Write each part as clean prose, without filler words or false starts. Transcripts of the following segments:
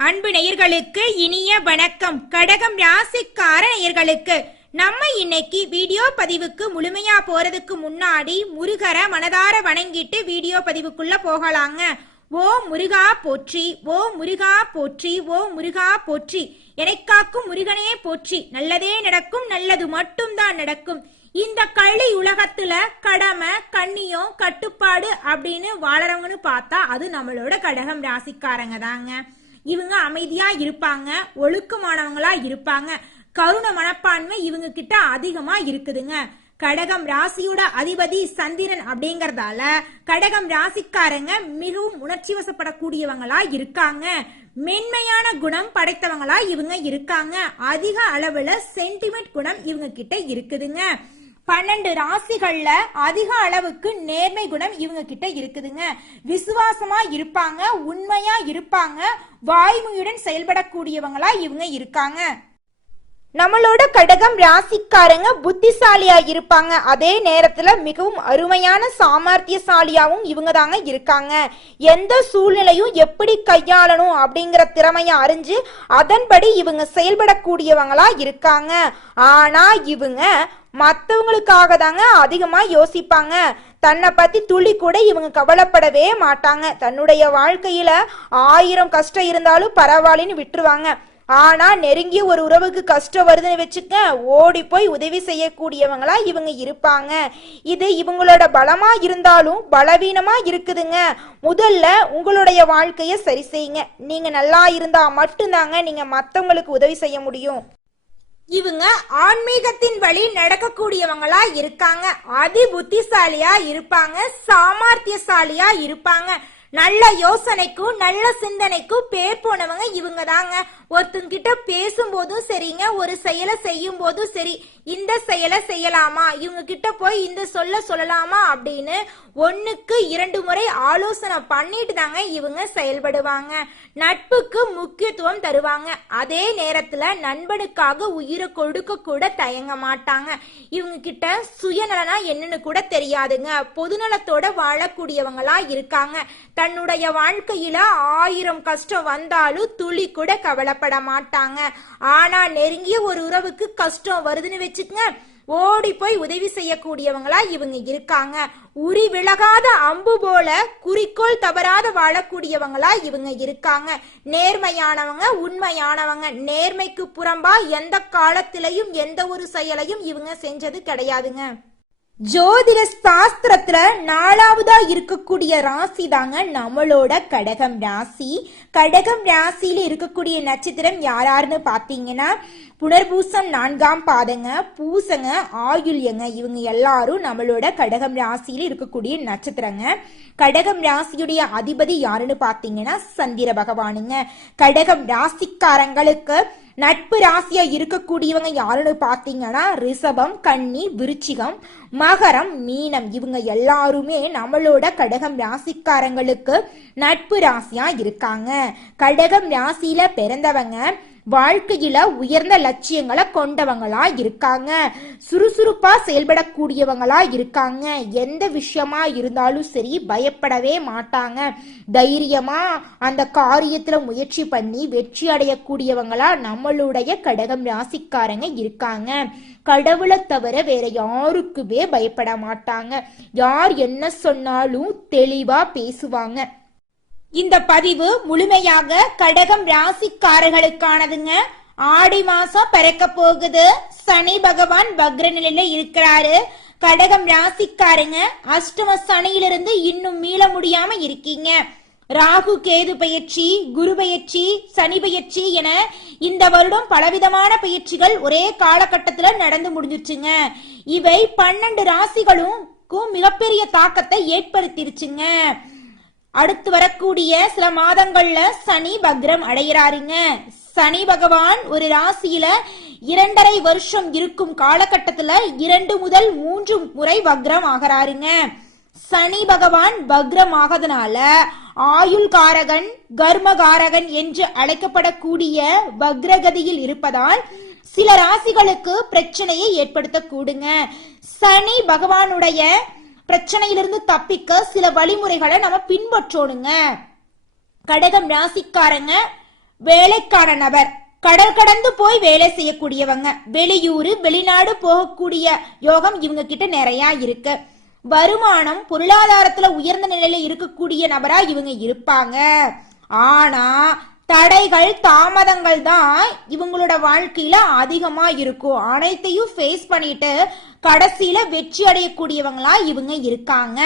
அன்பு நேயர்களுக்கு இனிய வணக்கம். கடகம் ராசிக்கார நேயர்களுக்கு நம்ம இன்னைக்கு வீடியோ பதிவுக்கு முழுமையா போறதுக்கு முன்னாடி முருகரை மனதார வணங்கிட்டு வீடியோ பதிவுக்குள்ள போகலாங்க. ஓ முருகா போற்றி, ஓ முருகா போற்றி, ஓ முருகா போற்றி, எனக்காக்கும் முருகனே போற்றி. நல்லதே நடக்கும், நல்லது மட்டும்தான் நடக்கும். இந்த கள்ளி உலகத்துல கடமை கண்ணியம் கட்டுப்பாடு அப்படின்னு வாழறவங்கன்னு பார்த்தா அது நம்மளோட கடகம் ராசிக்காரங்க தாங்க. இவங்க அமைதியா இருப்பாங்க, ஒழுக்கமானவங்களா இருப்பாங்க, கருணை மனப்பான்மை இவங்க கிட்ட அதிகமா இருக்குதுங்க. கடகம் ராசியோட அதிபதி சந்திரன் அப்படிங்கறதால கடகம் ராசிக்காரங்க மிகவும் உணர்ச்சி வசப்படக்கூடியவங்களா இருக்காங்க. மென்மையான குணம் படைத்தவங்களா இவங்க இருக்காங்க. அதிக அளவுல சென்டிமெண்ட் குணம் இவங்க கிட்ட இருக்குதுங்க. 12 ராசிகள்ல அதிக அளவுக்கு நேர்மை குணம் இவங்க கிட்ட இருக்குதுங்க. விசுவாசமா இருப்பாங்க, உண்மையா இருப்பாங்க, வாய்மையுடன் செயல்படக்கூடியவங்களா இவங்க இருக்காங்க. நம்மளோட கடகம் ராசிக்காரங்க புத்திசாலியா இருப்பாங்க. அதே நேரத்துல மிகவும் அருமையான சாமர்த்தியசாலியாவும் இவங்க தாங்க இருக்காங்க. எந்த சூழ்நிலையும் எப்படி கையாளணும் அப்படிங்கிற திறமைய அறிஞ்சு அதன்படி இவங்க செயல்படக்கூடியவங்களா இருக்காங்க. ஆனா இவங்க மற்றவங்களுக்காக தாங்க அதிகமா யோசிப்பாங்க. தன்னை பத்தி துளி கூட இவங்க கவலைப்படவே மாட்டாங்க. தன்னுடைய வாழ்க்கையில 1000 கஷ்டம் இருந்தாலும் பரவாயில்லன்னு விட்டுருவாங்க. ஆனா நெருங்கிய ஒரு உறவுக்கு கஷ்டம் வருதுன்னு வச்சுக்க ஓடி போய் உதவி செய்யக்கூடியவங்களா இவங்க இருப்பாங்க. இது இவங்களோட பலமா இருந்தாலும் பலவீனமா இருக்குதுங்க. முதல்ல உங்களுடைய வாழ்க்கைய சரி செய்யுங்க. நீங்க நல்லா இருந்தா மட்டும்தாங்க நீங்க மத்தவங்களுக்கு உதவி செய்ய முடியும். இவங்க ஆன்மீகத்தின் வழி நடக்கக்கூடியவங்களா இருக்காங்க. அதி புத்திசாலியா இருப்பாங்க, சாமர்த்தியசாலியா இருப்பாங்க. நல்ல யோசனைக்கும் நல்ல சிந்தனைக்கும் பேர் போனவங்க இவங்க தாங்க. ஒருத்தங்கிட்ட பேசும்போதும் சரிங்க, ஒரு செயலை செய்யும் போதும் சரி, இந்த செயலை செய்யலாமா, இவங்க கிட்ட போய் இந்த சொல்லலாமா அப்படின்னு 1க்கு 2 முறை ஆலோசனை பண்ணிட்டு தாங்க இவங்க செயல்படுவாங்க. நட்புக்கு முக்கியத்துவம் தருவாங்க. அதே நேரத்துல நண்பனுக்காக உயிரை கொடுக்க கூட தயங்க மாட்டாங்க. இவங்க கிட்ட சுயநலனா என்னன்னு கூட தெரியாதுங்க. பொதுநலத்தோட வாழக்கூடியவங்களா இருக்காங்க. தன்னுடைய வாழ்க்கையில 1000 கஷ்டம் வந்தாலும் துளி கூட கவலைப்பட மாட்டாங்க. ஆனா நெருங்கிய ஒரு உறவுக்கு கஷ்டம் வருதுன்னு வச்சுக்கங்க, ஓடி போய் உதவி செய்யக்கூடியவங்களா இவங்க இருக்காங்க. உரி விலகாத அம்பு போல குறிக்கோள் தவறாத வாழக்கூடியவங்களா இவங்க இருக்காங்க. நேர்மையானவங்க, உண்மையானவங்க. நேர்மைக்கு புறம்பா எந்த காலத்திலையும் எந்த ஒரு செயலையும் இவங்க செஞ்சது கிடையாதுங்க. ஜோதிட சாஸ்திரத்துல 4வதா இருக்கக்கூடிய ராசி தாங்க நம்மளோட கடகம் ராசி. கடகம் ராசியில இருக்கக்கூடிய நட்சத்திரம் யாராருன்னு பாத்தீங்கன்னா புனர்பூசம் 4ஆம் பாதங்க, பூசங்க, ஆயுள்யங்க. இவங்க எல்லாரும் நம்மளோட கடகம் ராசியில இருக்கக்கூடிய நட்சத்திரங்க. கடகம் ராசியுடைய அதிபதி யாருன்னு பாத்தீங்கன்னா சந்திர பகவானுங்க. கடகம் ராசிக்காரங்களுக்கு நட்பு ராசியா இருக்கக்கூடியவங்க யாருன்னு பாத்தீங்கன்னா ரிஷபம், கன்னி, விருச்சிகம், மகரம், மீனம். இவங்க எல்லாருமே நம்மளோட கடகம் ராசிக்காரங்களுக்கு நட்பு ராசியா இருக்காங்க. கடகம் ராசியில பிறந்தவங்க வாழ்க்கையில உயர்ந்த லட்சியங்களை கொண்டவங்களா இருக்காங்க. சுறுசுறுப்பா செயல்படக்கூடியவங்களா இருக்காங்க. எந்த விஷயமா இருந்தாலும் சரி பயப்படவே மாட்டாங்க. தைரியமா அந்த காரியத்துல முயற்சி பண்ணி வெற்றி அடையக்கூடியவங்களா நம்மளுடைய கடகம் ராசிக்காரங்க இருக்காங்க. கடவுளை தவிர வேற யாருக்குமே பயப்பட மாட்டாங்க. யார் என்ன சொன்னாலும் தெளிவா பேசுவாங்க. இந்த பதிவு முழுமையாக கடகம் ராசிக்காரர்களுக்கானதுங்க. ஆடி மாசம் பிறக்க போகுது. சனி பகவான் வக்ர நிலையில இருக்கிறாரு. கடகம் ராசிக்காரங்க அஷ்டம சனியிலிருந்து இன்னும் மீள முடியாம இருக்கீங்க. ராகு கேது பயிற்சி, குரு பயிற்சி, சனி பயிற்சி என இந்த வருடம் பலவிதமான பயிற்சிகள் ஒரே காலகட்டத்துல நடந்து முடிஞ்சிருச்சுங்க. இவை 12 ராசிகளுக்கும் மிகப்பெரிய தாக்கத்தை ஏற்படுத்திருச்சுங்க. அடுத்து வரக்கூடிய சில மாதங்கள்ல சனி வக்ரம் அடைகிறாருங்க. சனி பகவான் ஒரு ராசியில 2.5 வருஷம் இருக்கும் காலகட்டத்துல 2 முதல் 3 முறை வக்ரம் ஆகிறாருங்க. சனி பகவான் வக்ரம் ஆகதனால ஆயுள்காரகன், கர்மகாரகன் என்று அழைக்கப்படக்கூடிய வக்ரகதியில் இருப்பதால் சில ராசிகளுக்கு பிரச்சனையை ஏற்படுத்தக்கூடுங்க. சனி பகவானுடைய பிரச்சனையிலிருந்து தப்பிக்க சில வழிமுறைகளை நம்ம பின்பற்றோனுங்க. கடகம் ராசிக்காரங்க வேலைக்கான நபர், கடல் கடந்து போய் வேலை செய்யக்கூடியவங்க, வெளியூரு வெளிநாடு போகக்கூடிய யோகம் இவங்க கிட்ட நிறைய இருக்கு. வருமானம் பொருளாதாரத்துல உயர்ந்த நிலையில இருக்கக்கூடிய நபரா இவங்க இருப்பாங்க. ஆனா தடைகள் தாமதங்கள் தான் இவங்களோட வாழ்க்கையில அதிகமா இருக்கும். அனைத்தையும் ஃபேஸ் பண்ணிட்டு கடைசியில வெற்றி அடையக்கூடியவங்களா இவங்க இருக்காங்க.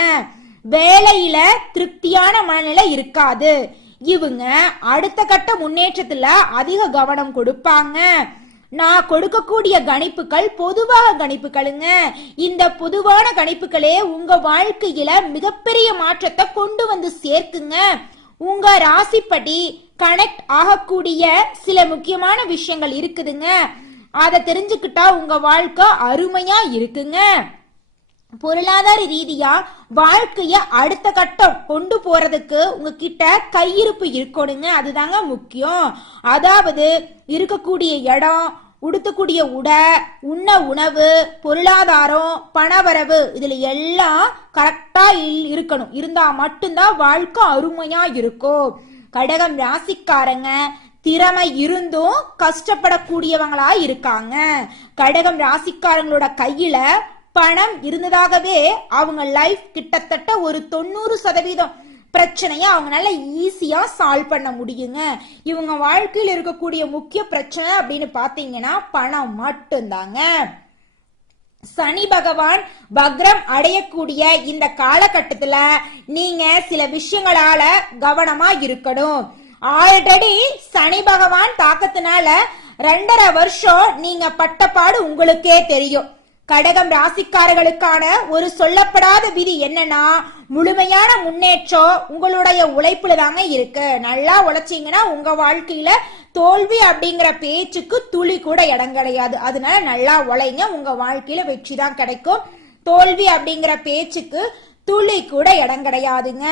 வேலையில திருப்தியான மனநிலை இருக்காது. இவங்க அடுத்த கட்ட முன்னேற்றத்துல அதிக கவனம் கொடுப்பாங்க. நான் கொடுக்கக்கூடிய கணிப்புகள் பொதுவாக கணிப்புகளுங்க. இந்த பொதுவான கணிப்புகளே உங்க வாழ்க்கையில மிகப்பெரிய மாற்றத்தை கொண்டு வந்து சேர்க்குங்க. உங்க ராசிப்படி கனெக்ட் ஆகக்கூடிய சில முக்கியமான விஷயங்கள் இருக்குதுங்க. அதை தெரிஞ்சுக்கிட்டா உங்க வாழ்க்கை அருமையா இருக்குங்க. பொருளாதார ரீதியா வாழ்க்கைய அடுத்த கட்டம் கொண்டு போறதுக்கு உங்ககிட்ட கையிருப்பு இருக்கணுங்க. அதுதாங்க முக்கியம். அதாவது இருக்கக்கூடிய இடம், உடுத்தக்கூடிய உடை, உண்ண உணவு, பொருளாதாரம், பணவரவு, இதுல எல்லாம் கரெக்டா இருக்கணும். இருந்தா மட்டும்தான் வாழ்க்கை அருமையா இருக்கும். கடகம் ராசிக்காரங்க திறமை இருந்தும் கஷ்டப்படக்கூடியவங்களா இருக்காங்க. கடகம் ராசிக்காரங்களோட கையில பணம் இருந்ததாகவே அவங்க லைஃப் கிட்டத்தட்ட ஒரு 90% பிரச்சனைய அவங்களால ஈஸியா சால்வ் பண்ண முடியுங்க. இவங்க வாழ்க்கையில் இருக்கக்கூடிய முக்கிய பிரச்சனை அப்படின்னு பாத்தீங்கன்னா பணம் மட்டும்தாங்க. சனி பகவான் வக்ரம் அடையக்கூடிய இந்த காலகட்டத்துல நீங்க சில விஷயங்களால கவனமா இருக்கணும். ஆல்ரெடி சனி பகவான் தாக்கத்தினால 2.5 வருஷம் நீங்க பட்டப்பாடு உங்களுக்கே தெரியும். கடகம் ராசிக்காரர்களுக்கான ஒரு சொல்லப்படாத விதி என்னன்னா, முழுமையான முன்னேற்றம் உங்களுடைய உழைப்புல தாங்க இருக்கு. நல்லா உழைச்சீங்கன்னா உங்க வாழ்க்கையில தோல்வி அப்படிங்கிற பேச்சுக்கு துளி கூட இடம் கிடையாது. அதனால நல்லா உழைங்க, உங்க வாழ்க்கையில வெற்றி தான் கிடைக்கும். தோல்வி அப்படிங்கிற பேச்சுக்கு துளி கூட இடம் கிடையாதுங்க.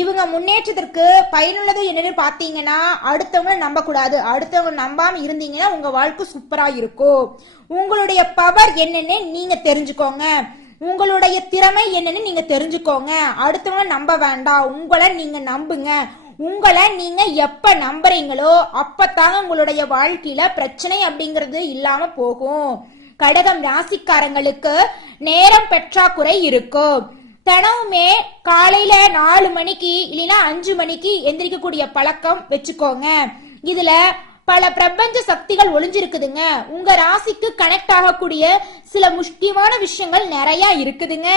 இவங்க முன்னேற்றத்திற்கு பயனுள்ளது என்னன்னு பாத்தீங்கன்னா, அடுத்தவங்க நம்ப கூடாது. அடுத்தவங்க நம்பாம இருந்தீங்கன்னா உங்க வாழ்க்கை சூப்பரா இருக்கும். உங்களுடைய பவர் என்னன்னு நீங்க தெரிஞ்சுக்கோங்க. உங்களுடைய திறமை என்னன்னு நீங்க தெரிஞ்சுக்கோங்க. அடுத்தவங்க நம்ப வேண்டாம், உங்களை நீங்க நம்புங்க. உங்களை நீங்க எப்ப நம்புறீங்களோ அப்பத்தாங்க உங்களுடைய வாழ்க்கையில பிரச்சனை அப்படிங்கிறது இல்லாம போகும். கடகம் ராசிக்காரங்களுக்கு நேரம் பற்றாக்குறை இருக்கும். தினமுமே காலையில 4 மணிக்கு இல்லைன்னா 5 மணிக்கு எந்திரிக்கக்கூடிய பழக்கம் வச்சுக்கோங்க. இதுல பல பிரபஞ்ச சக்திகள் ஒளிஞ்சிருக்குதுங்க. உங்க ராசிக்கு கனெக்ட் ஆகக்கூடிய சில முக்கியமான விஷயங்கள் நிறைய இருக்குதுங்க.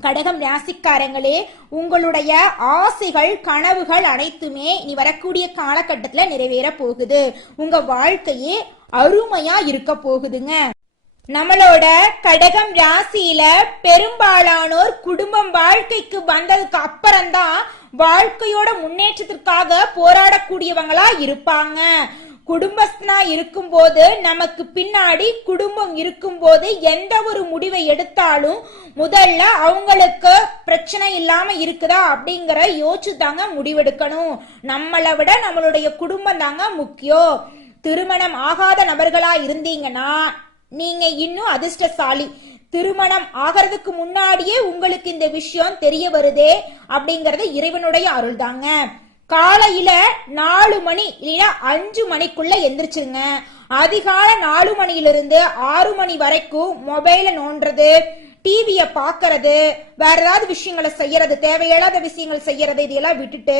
கடகம் ராசிக்காரங்களே, உங்களுடைய ஆசைகள் கனவுகள் அனைத்துமே இனி வரக்கூடிய காலகட்டத்துல நிறைவேற போகுது. உங்க வாழ்க்கையே அருமையா இருக்க போகுதுங்க. நம்மளோட கடகம் ராசியில பெரும்பாலானோர் குடும்பம் வாழ்க்கைக்கு வந்ததுக்கு அப்புறம்தான் வாழ்க்கையோட முன்னேற்றத்திற்காக போராடக்கூடியவங்களா இருப்பாங்க. குடும்பஸ்தனா இருக்கும்போது, நமக்கு பின்னாடி குடும்பம் இருக்கும்போது எந்த ஒரு முடிவை எடுத்தாலும் முதல்ல அவங்களுக்கு பிரச்சனை இல்லாம இருக்குதா அப்படிங்கிற யோசிச்சு தாங்க முடிவெடுக்கணும். நம்மளை விட நம்மளுடைய குடும்பம் தாங்க முக்கியம். திருமணம் ஆகாத நபர்களா இருந்தீங்கன்னா நீங்க இன்னும் அதிர்ஷ்டசாலி. திருமணம் ஆகிறதுக்கு முன்னாடியே உங்களுக்கு இந்த விஷயம் தெரிய வருதே அப்படிங்கறது இறைவனுடைய அருள் தாங்க. காலையில 4 மணி இல்லைன்னா 5 மணிக்குள்ள எந்திரிச்சிருங்க. அதிகால 4 மணியிலிருந்து 6 மணி வரைக்கும் மொபைல நோண்டுறது, டிவிய பாக்குறது, வேற ஏதாவது விஷயங்களை செய்யறது, தேவையில்லாத விஷயங்கள் செய்யறது, இதெல்லாம் விட்டுட்டு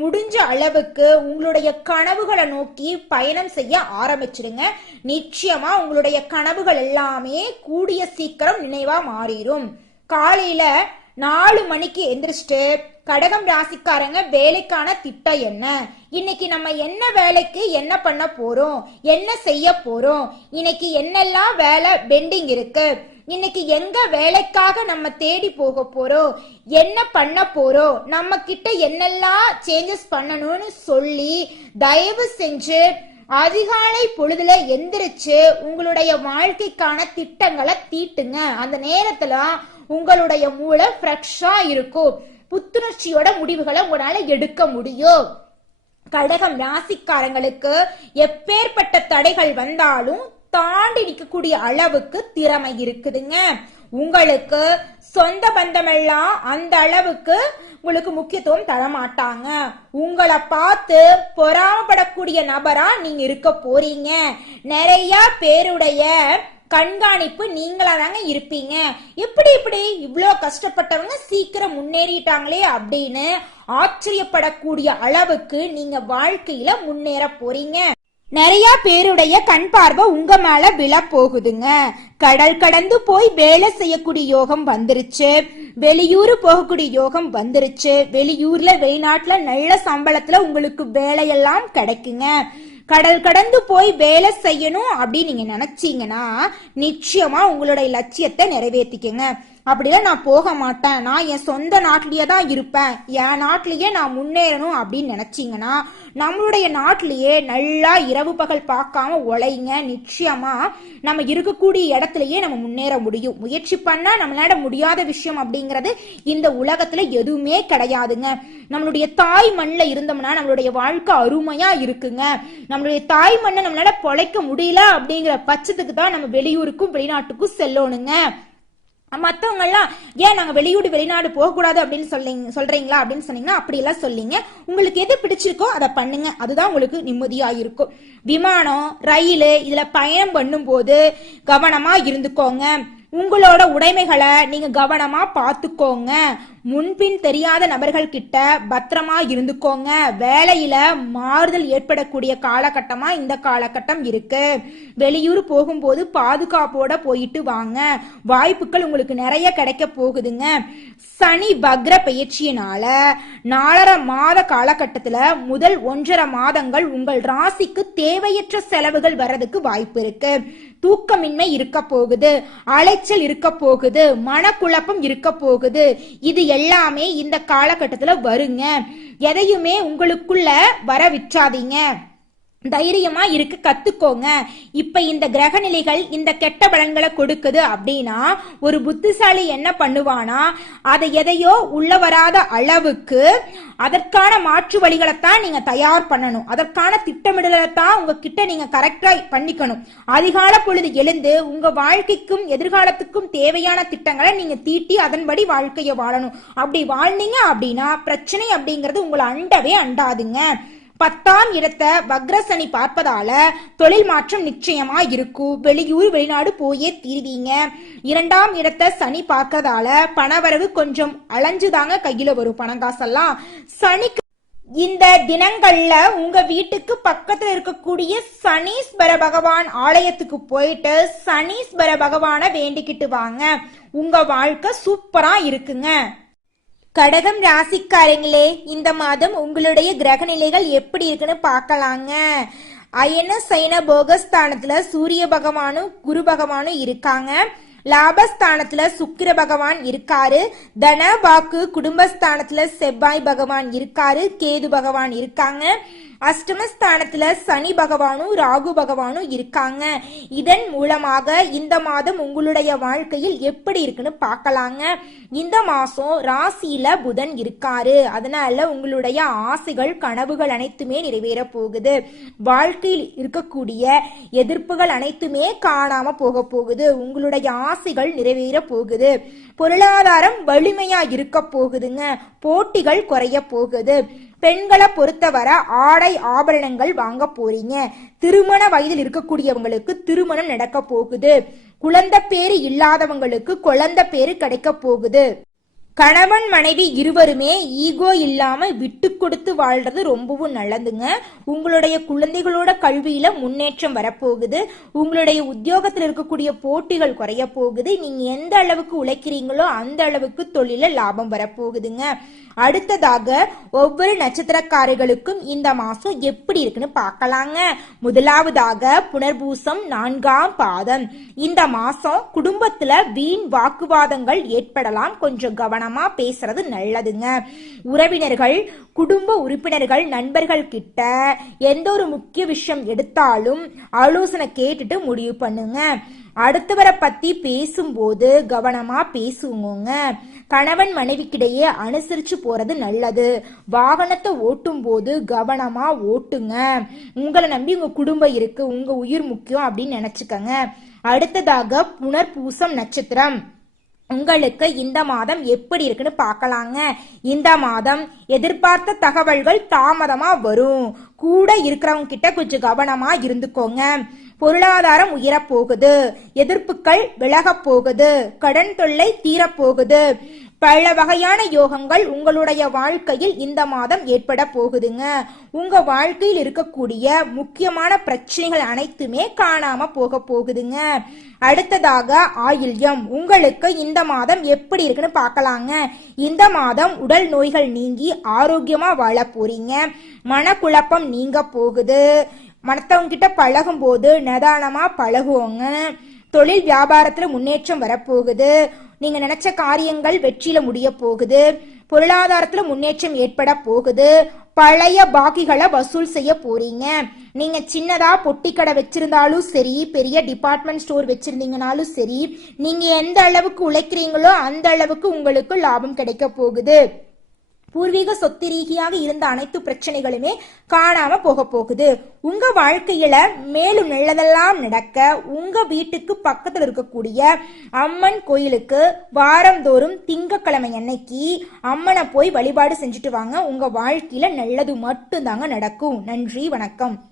முடிஞ்ச அளவுக்கு உங்களுடைய கனவுகளை நோக்கி பயணம் செய்ய ஆரம்பிச்சிடுங்க. நிச்சயமா உங்களுடைய கனவுகள் எல்லாமே கூடிய சீக்கிரம் நினைவா மாறிடும். காலையில 4 மணிக்கு எந்திரிச்சிட்டு கடகம் ராசிக்காரங்க வேலைக்கான திட்டம் என்ன, இன்னைக்கு நம்ம என்ன வேலைக்கு என்ன பண்ண போறோம், என்ன செய்ய போறோம், இன்னைக்கு என்னெல்லாம் வேலை பெண்டிங் இருக்கு, இன்னைக்கு எங்க வேலைக்காக நம்ம தேடி போக போறோம், என்ன பண்ண போறோம், நம்ம கிட்ட என்னெல்லாம் சேஞ்சஸ் பண்ணணும்னு சொல்லி தயவு செஞ்சு அதிகாலை பொழுதுல எந்திரிச்சு உங்களுடைய வாழ்க்கைக்கான திட்டங்களை தீட்டுங்க. அந்த நேரத்துல உங்களுடைய மூளை ஃப்ரெஷ்ஷா இருக்கும். புத்துணர்ச்சியோட முடிவுகளை உங்களால எடுக்க முடியும். கடகம் ராசிக்காரங்களுக்கு எப்பேற்பட்ட தடைகள் வந்தாலும் தாண்டி நிற்கக்கூடிய அளவுக்கு திறமை இருக்குதுங்க. உங்களுக்கு சொந்த பந்தமெல்லாம் அந்த அளவுக்கு உங்களுக்கு முக்கியத்துவம் தர மாட்டாங்க. உங்களை பார்த்து பொறாமப்படக்கூடிய நபரா நீங்க இருக்க போறீங்க. நிறைய பேருடைய கண்காணிப்பு நீங்களா தாங்க இருப்பீங்க. இப்படி இவ்வளோ கஷ்டப்பட்டவங்க சீக்கிரம் முன்னேறிட்டாங்களே அப்படின்னு ஆச்சரியப்படக்கூடிய அளவுக்கு நீங்க வாழ்க்கையில முன்னேற போறீங்க. நிறைய பேருடைய கண் பார்வை உங்க மேல விழ போகுதுங்க. கடல் கடந்து போய் வேலை செய்யக்கூடிய யோகம் வந்துருச்சு. வெளியூர் போகக்கூடிய யோகம் வந்துருச்சு. வெளியூர்ல வெளிநாட்டுல நல்ல சம்பளத்துல உங்களுக்கு வேலையெல்லாம் கிடைக்குங்க. கடல் கடந்து போய் வேலை செய்யணும் அப்படின்னு நீங்க நினைச்சீங்கன்னா நிச்சயமா உங்களுடைய லட்சியத்தை நிறைவேற்றிக்கங்க. அப்படிலாம் நான் போக மாட்டேன், நான் என் சொந்த நாட்டிலேயே தான் இருப்பேன், என் நாட்டிலேயே நான் முன்னேறணும் அப்படின்னு நினைச்சீங்கன்னா நம்மளுடைய நாட்டிலேயே நல்லா இரவு பகல் பார்க்காம உழைங்க. நிச்சயமா நம்ம இருக்கக்கூடிய இடத்துலயே நம்ம முன்னேற முடியும். முயற்சி பண்ணா நம்மளால முடியாத விஷயம் அப்படிங்கிறது இந்த உலகத்துல எதுவுமே கிடையாதுங்க. நம்மளுடைய தாய் மண்ணில் இருந்தோம்னா நம்மளுடைய வாழ்க்கை அருமையா இருக்குங்க. நம்மளுடைய தாய் மண்ணை நம்மளால பொழைக்க முடியல அப்படிங்கிற பட்சத்துக்கு தான் நம்ம வெளியூருக்கும் வெளிநாட்டுக்கும் செல்லணுங்க. மற்றவங்க எல்லாம் ஏன் நாங்க வெளிநாடு போகக்கூடாது அப்படின்னு சொல்றீங்களா அப்படின்னு சொன்னீங்கன்னா அப்படியெல்லாம் சொல்லிங்க. உங்களுக்கு எது பிடிச்சிருக்கோ அதை பண்ணுங்க, அதுதான் உங்களுக்கு நிம்மதியா இருக்கும். விமானம், ரயில் இதுல பயணம் பண்ணும் போது கவனமா இருந்துக்கோங்க. உங்களோட உடைமைகளை நீங்க கவனமா பார்த்துக்கோங்க. முன்பின் தெரியாத நபர்கள் கிட்ட பத்திரமா இருந்துக்கோங்க. வேலையில மாறுதல் ஏற்படக்கூடிய காலகட்டமா இந்த காலகட்டம் இருக்கு. வெளியூர் போகும்போது பாதுகாப்போட போயிட்டு வாங்க. வாய்ப்புகள் உங்களுக்கு நிறைய கிடைக்க போகுதுங்க. சனி வக்ர பயிற்சியினால 4.5 மாத காலகட்டத்துல முதல் 1.5 மாதங்கள் உங்கள் ராசிக்கு தேவையற்ற செலவுகள் வர்றதுக்கு வாய்ப்பு இருக்கு. தூக்கமின்மை இருக்க போகுது, அலைச்சல் இருக்க போகுது, மனக்குழப்பம் இருக்க போகுது. இது எல்லாமே இந்த காலகட்டத்துல வருங்க. எதையுமே உங்களுக்குள்ள வர விற்றாதீங்க. தைரியமா இருக்க கத்துக்கோங்க. இப்ப இந்த கிரக நிலைகள் இந்த கெட்ட பலன்களை கொடுக்குது அப்படின்னா ஒரு புத்திசாலி என்ன பண்ணுவானா அதை எதையோ உள்ள வராத அளவுக்கு அதற்கான மாற்று வழிகளைத்தான் நீங்க தயார் பண்ணணும். அதற்கான திட்டமிடலை தான் உங்ககிட்ட நீங்க கரெக்டா பண்ணிக்கணும். அதிகால பொழுது எழுந்து உங்க வாழ்க்கைக்கும் எதிர்காலத்துக்கும் தேவையான திட்டங்களை நீங்க தீட்டி அதன்படி வாழ்க்கையை வாழணும். அப்படி வாழ்ந்தீங்க அப்படின்னா பிரச்சனை அப்படிங்கிறது உங்களை அண்டவே அண்டாதுங்க. 10ஆம் இடத்தை வக்ரசனி பார்ப்பதால தொழில் மாற்றம் நிச்சயமா இருக்கும். வெளியூர் வெளிநாடு போயே தீர்வீங்க. 2ஆம் இடத்தை சனி பார்க்கறதால பணவரவு கொஞ்சம் அலைஞ்சுதாங்க கையில வரும் பணங்காசெல்லாம். சனிக்கு இந்த தினங்கள்ல உங்க வீட்டுக்கு பக்கத்துல இருக்கக்கூடிய சனீஸ்வர பகவான் ஆலயத்துக்கு போயிட்டு சனீஸ்வர பகவானை வேண்டிக்கிட்டு வாங்க. உங்க வாழ்க்கை சூப்பரா இருக்குங்க. கடகம் ராசிக்காரங்களே, இந்த மாதம் உங்களுடைய கிரக நிலைகள் எப்படி இருக்குன்னு பார்க்கலாங்க. அயன சைன போகஸ்தானத்துல சூரிய பகவானும் குரு பகவானும் இருக்காங்க. லாபஸ்தானத்துல சுக்கிர பகவான் இருக்காரு. தன வாக்கு குடும்பஸ்தானத்துல செவ்வாய் பகவான் இருக்காரு. கேது பகவான் இருக்காங்க. அஷ்டமஸ்தானத்துல சனி பகவானும் ராகு பகவானும் இருக்காங்க. இதன் மூலமாக இந்த மாதம் உங்களுடைய வாழ்க்கையில் எப்படி இருக்குன்னு பார்க்கலாங்க. இந்த மாசம் ராசியில புதன் இருக்காரு. அதனால உங்களுடைய ஆசைகள் கனவுகள் அனைத்துமே நிறைவேற போகுது. வாழ்க்கையில் இருக்கக்கூடிய எதிர்ப்புகள் அனைத்துமே காணாம போக போகுது. உங்களுடைய ஆசைகள் நிறைவேற போகுது. பொருளாதாரம் வலிமையா இருக்க போகுதுங்க. போட்டிகள் குறைய போகுது. பெண்களை பொறுத்தவரை ஆடை ஆபரணங்கள் வாங்க போறீங்க. திருமண வயதில் இருக்கக்கூடியவங்களுக்கு திருமணம் நடக்க போகுது. குழந்தை பேரு இல்லாதவங்களுக்கு குழந்தை பேரு கிடைக்க போகுது. கணவன் மனைவி இருவருமே ஈகோ இல்லாம விட்டு கொடுத்து வாழ்றது ரொம்பவும் நல்லதுங்க. உங்களுடைய குழந்தைகளோட கல்வியில முன்னேற்றம் வரப்போகுது. உங்களுடைய உத்தியோகத்தில் இருக்கக்கூடிய போட்டிகள் குறைய போகுது. நீங்க எந்த அளவுக்கு உழைக்கிறீங்களோ அந்த அளவுக்கு தொழில லாபம் வரப்போகுதுங்க. அடுத்ததாக ஒவ்வொரு நட்சத்திரக்காரர்களுக்கும் இந்த மாசம் எப்படி இருக்குன்னு பார்க்கலாங்க. முதலாவதாக புனர்பூசம் 4ஆம் பாதம். இந்த மாசம் குடும்பத்துல வீண் வாக்குவாதங்கள் ஏற்படலாம். கொஞ்சம் கவனமா பேசுறது நல்லதுங்க. உறவினர்கள், குடும்ப உறுப்பினர்கள், நண்பர்கள் கிட்ட எந்த ஒரு முக்கிய விஷயம் எடுத்தாலும் ஆலோசனை கேட்டுட்டு முடிவு பண்ணுங்க. அடுத்தவரை பத்தி பேசும்போது கவனமா பேசுவோங்க. கணவன் மனைவிக்கிடையே அனுசரிச்சு போறது நல்லது. வாகனத்தை ஓட்டும் போது கவனமா ஓட்டுங்க. உங்களை நம்பி உங்க குடும்பம் இருக்கு, உங்க உயிர் முக்கியம் அப்படின்னு நினைச்சுக்கங்க. அடுத்ததாக புனர்பூசம் நட்சத்திரம். உங்களுக்கு இந்த மாதம் எப்படி இருக்குன்னு பார்க்கலாங்க. இந்த மாதம் எதிர்பார்த்த தகவல்கள் தாமதமா வரும். கூட இருக்கிறவங்க கிட்ட கொஞ்சம் கவனமா இருந்துக்கோங்க. பொருளாதாரம் உயரப்போகுது. எதிர்ப்புகள் விலகப் போகுது. கடன் தொல்லை தீரப்போகுது. பல வகையான யோகங்கள் உங்களுடைய வாழ்க்கையில் இந்த மாதம் ஏற்பட போகுதுங்க. உங்க வாழ்க்கையில் இருக்கக்கூடிய முக்கியமான பிரச்சனைகள் அனைத்துமே காணாம போக போகுதுங்க. அடுத்ததாக ஆயில்யம். உங்களுக்கு இந்த மாதம் எப்படி இருக்குன்னு பார்க்கலாங்க. இந்த மாதம் உடல் நோய்கள் நீங்கி ஆரோக்கியமா வாழ போறீங்க. மனக்குழப்பம் நீங்க போகுது. மற்றவங்க கிட்ட பழகும் போது நிதானமா பழகுவோங்க. தொழில் வியாபாரத்துல முன்னேற்றம் வரப்போகுது. நீங்க நினைச்ச காரியங்கள் வெற்றியில முடிய போகுது. பொருளாதாரத்துல முன்னேற்றம் ஏற்பட போகுது. பழைய பாக்கிகளை வசூல் செய்ய போறீங்க. நீங்க சின்னதா பொட்டி கடை வச்சிருந்தாலும் சரி, பெரிய டிபார்ட்மெண்ட் ஸ்டோர் வச்சிருந்தீங்கனாலும் சரி, நீங்க எந்த அளவுக்கு உழைக்கிறீங்களோ அந்த அளவுக்கு உங்களுக்கு லாபம் கிடைக்க போகுது. பூர்வீக சொத்து ரீதியாக இருந்த அனைத்து பிரச்சனைகளுமே காணாம போக போகுது. உங்க வாழ்க்கையில மேலும் நல்லதெல்லாம் நடக்க உங்க வீட்டுக்கு பக்கத்துல இருக்கக்கூடிய அம்மன் கோயிலுக்கு வாரந்தோறும் திங்கட்கிழமை அன்னைக்கு அம்மனை போய் வழிபாடு செஞ்சுட்டு வாங்க. உங்க வாழ்க்கையில நல்லது மட்டும்தாங்க நடக்கும். நன்றி, வணக்கம்.